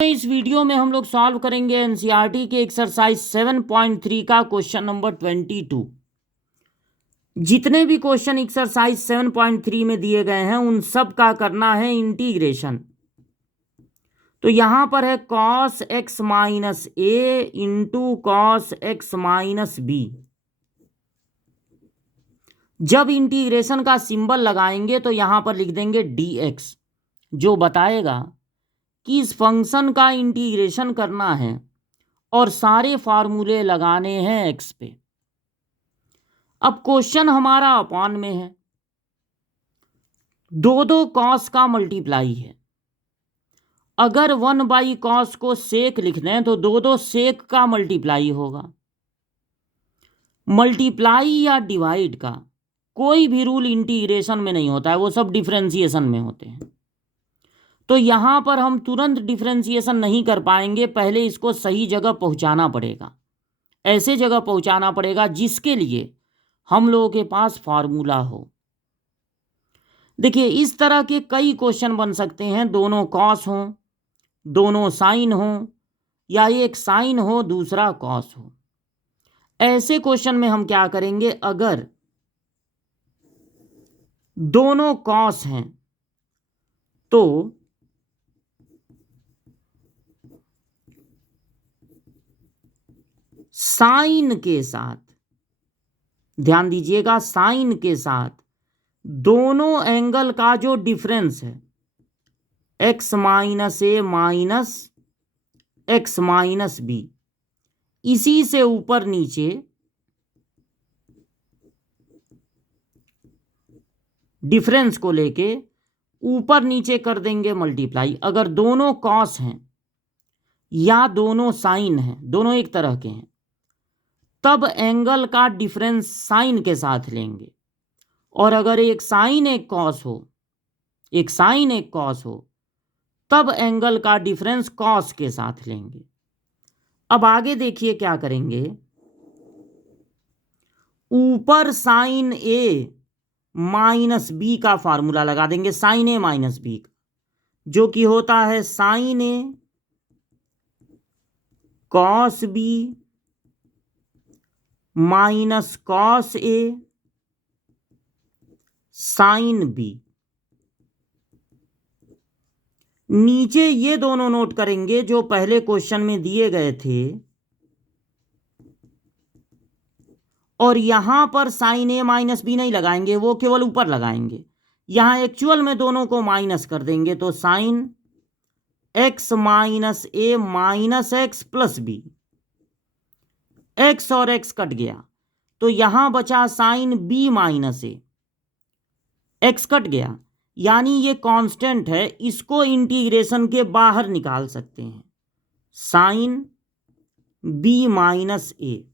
तो इस वीडियो में हम लोग सॉल्व करेंगे एनसीईआरटी के एक्सरसाइज 7.3 का क्वेश्चन नंबर 22। जितने भी क्वेश्चन एक्सरसाइज 7.3 में दिए गए हैं उन सब का करना है इंटीग्रेशन। तो यहां पर है cos x minus A into cos x minus B. जब इंटीग्रेशन का सिंबल लगाएंगे तो यहां पर लिख देंगे dx, जो बताएगा कि इस फंक्शन का इंटीग्रेशन करना है और सारे फार्मूले लगाने हैं एक्स पे। अब क्वेश्चन हमारा अपॉन में है, दो कॉस का मल्टीप्लाई है। अगर 1 कॉस को सेक लिख दें तो दो सेक का मल्टीप्लाई होगा। मल्टीप्लाई या डिवाइड का कोई भी रूल इंटीग्रेशन में नहीं होता है, वो सब डिफरेंशिएशन में होते हैं। तो यहां पर हम तुरंत डिफरेंशिएशन नहीं कर पाएंगे, पहले इसको सही जगह पहुंचाना पड़ेगा। ऐसे जगह पहुंचाना पड़ेगा जिसके लिए हम लोगों के पास फार्मूला हो। देखिए, इस तरह के कई क्वेश्चन बन सकते हैं, दोनों कॉस हो, दोनों साइन हो, या एक साइन हो दूसरा कॉस हो। ऐसे क्वेश्चन में हम क्या करेंगे, अगर दोनों कॉस हैं तो साइन के साथ, ध्यान दीजिएगा, साइन के साथ दोनों एंगल का जो डिफरेंस है x minus A minus x minus B, इसी से ऊपर नीचे डिफरेंस को लेके ऊपर नीचे कर देंगे मल्टीप्लाई। अगर दोनों कॉस हैं या दोनों साइन हैं, दोनों एक तरह के हैं, तब एंगल का डिफरेंस साइन के साथ लेंगे। और अगर एक साइन एक कॉस हो, एक साइन एक कॉस हो, तब एंगल का डिफरेंस कॉस के साथ लेंगे। अब आगे देखिए क्या करेंगे, ऊपर साइन ए माइनस बी का फार्मूला लगा देंगे, साइन ए माइनस बी का, जो कि होता है sign A cos B minus cos A sine B. नीचे ये दोनों नोट करेंगे जो पहले क्वेश्चन में दिए गए थे, और यहां पर साइन ए माइनस बी नहीं लगाएंगे, वो केवल ऊपर लगाएंगे। यहां एक्चुअल में दोनों को माइनस कर देंगे, तो sine X minus A minus X plus B, X और एक्स कट गया तो यहां बचा sine B minus A, X cut गया, यानी ये कांस्टेंट है, इसको इंटीग्रेशन के बाहर निकाल सकते हैं। साइन बी माइनस ए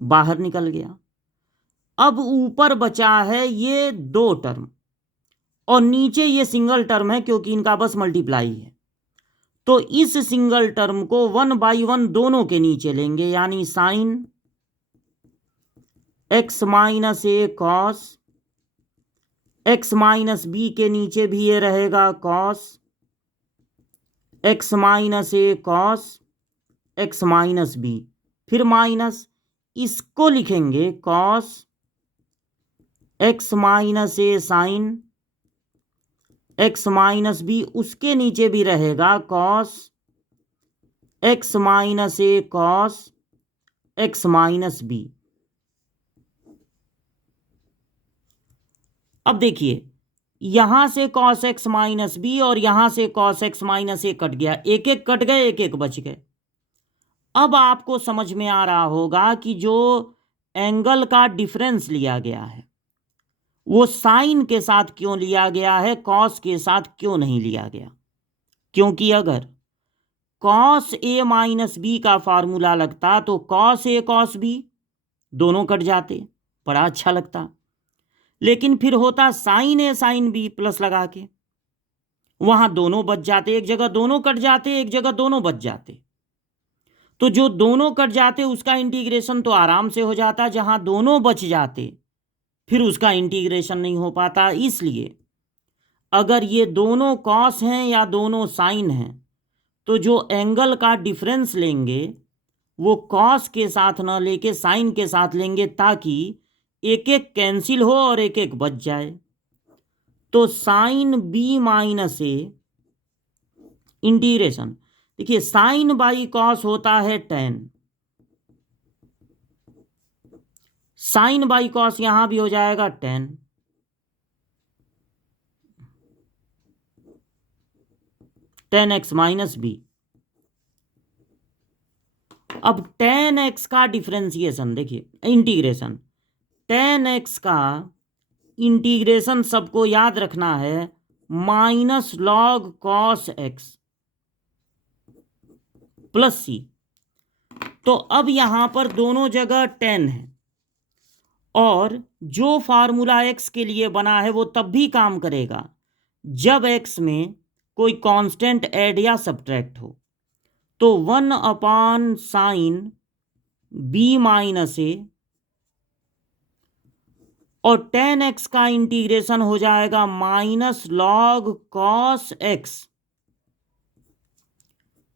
बाहर निकल गया। अब ऊपर बचा है ये दो टर्म और नीचे ये सिंगल टर्म है, क्योंकि इनका बस मल्टीप्लाई है। तो इस सिंगल टर्म को 1/1 दोनों के नीचे लेंगे, यानी साइन एक्स माइनस ए कॉस, एक्स माइनस बी के नीचे भी ये रहेगा कॉस एक्स माइनस ए कॉस एक्स माइनस बी, फिर माइनस, इसको लिखेंगे कॉस एक्स माइनस ए साइन एक्स माइनस बी, उसके नीचे भी रहेगा कॉस एक्स माइनस ए कॉस एक्स माइनस बी। अब देखिए, यहां से कॉस एक्स माइनस बी और यहां से कॉस एक्स माइनस ए कट गया, एक एक कट गए, एक एक बच गए। अब आपको समझ में आ रहा होगा कि जो एंगल का डिफरेंस लिया गया है वो साइन के साथ क्यों लिया गया है, कॉस के साथ क्यों नहीं लिया गया। क्योंकि अगर कॉस ए माइनस बी का फार्मूला लगता तो कॉस ए कॉस बी दोनों कट जाते, बड़ा अच्छा लगता। लेकिन फिर होता साइन ए साइन बी प्लस लगा के, वहां दोनों बच जाते, एक जगह दोनों कट जाते, एक जगह दोनों बच जाते। तो जो दोनों कट जाते उसका इंटीग्रेशन तो आराम से हो जाता, जहां दोनों बच जाते फिर उसका इंटीग्रेशन नहीं हो पाता। इसलिए अगर ये दोनों कॉस हैं या दोनों साइन हैं तो जो एंगल का डिफरेंस लेंगे वो कॉस के साथ ना लेके साइन के साथ लेंगे, ताकि एक एक कैंसिल हो और एक एक बच जाए। तो sign B minus a integration, देखिए साइन बाई कॉस होता है 10, साइन बाई कॉस यहां भी हो जाएगा 10, टेन एक्स माइनस बी। अब 10x का डिफरेंशिएशन देखिए, इंटीग्रेशन 10x का इंटीग्रेशन सबको याद रखना है minus log cos X plus C. तो अब यहां पर दोनों जगह 10 है, और जो फार्मूला x के लिए बना है वो तब भी काम करेगा जब x में कोई कांस्टेंट ऐड या सब्ट्रैक्ट हो। तो 1 साइन बी माइनस ए और 10x का इंटीग्रेशन हो जाएगा माइनस लॉग कॉस एक्स,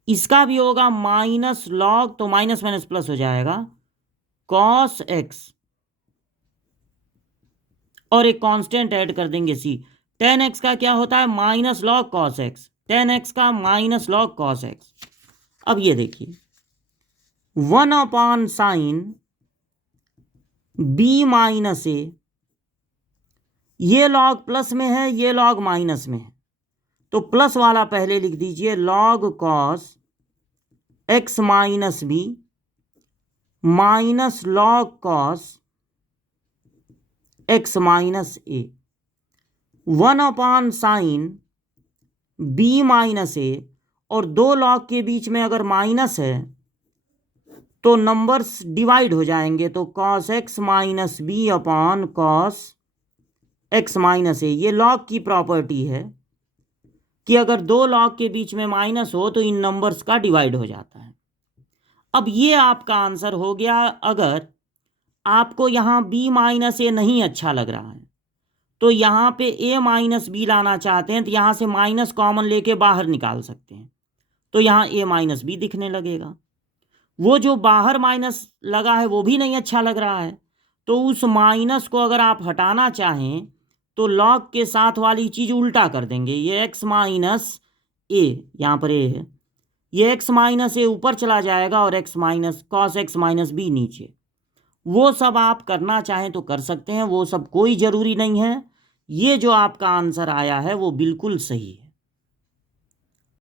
इसका भी होगा माइनस लॉग, तो माइनस माइनस प्लस हो जाएगा कॉस एक्स, और एक कांस्टेंट ऐड कर देंगे सी। 10x का क्या होता है minus log cos x, 10x का माइनस लॉग कॉस एक्स। अब ये देखिए 1 साइन बी माइनस ए, ये लॉग प्लस में है ये लॉग माइनस में है, तो प्लस वाला पहले लिख दीजिए log cos x minus B minus log cos x minus A. 1 sine B minus A, और दो लॉग के बीच में अगर माइनस है तो नंबर्स डिवाइड हो जाएंगे, तो cos x minus B upon cos x minus A. ये लॉग की प्रॉपर्टी है कि अगर दो लॉग के बीच में माइनस हो तो इन नंबर्स का डिवाइड हो जाता है। अब ये आपका आंसर हो गया। अगर आपको यहाँ b माइनस ए नहीं अच्छा लग रहा है तो यहाँ पे a माइनस बी लाना चाहते हैं, तो यहाँ से माइनस कॉमन लेके बाहर निकाल सकते हैं, तो यहाँ a माइनस बी दिखने लगेगा। वो जो बाहर माइनस लगा है वो भी नहीं अच्छा लग रहा है, तो उस माइनस को अगर आप हटाना चाहें तो लॉग के साथ वाली चीज़ उल्टा कर देंगे। ये x माइनस ए, यहाँ पर a है, ये x माइनस ए ऊपर चला जाएगा और x minus cos x minus B नीचे। वो सब आप करना चाहें तो कर सकते हैं, वो सब कोई ज़रूरी नहीं है। ये जो आपका आंसर आया है वो बिल्कुल सही है।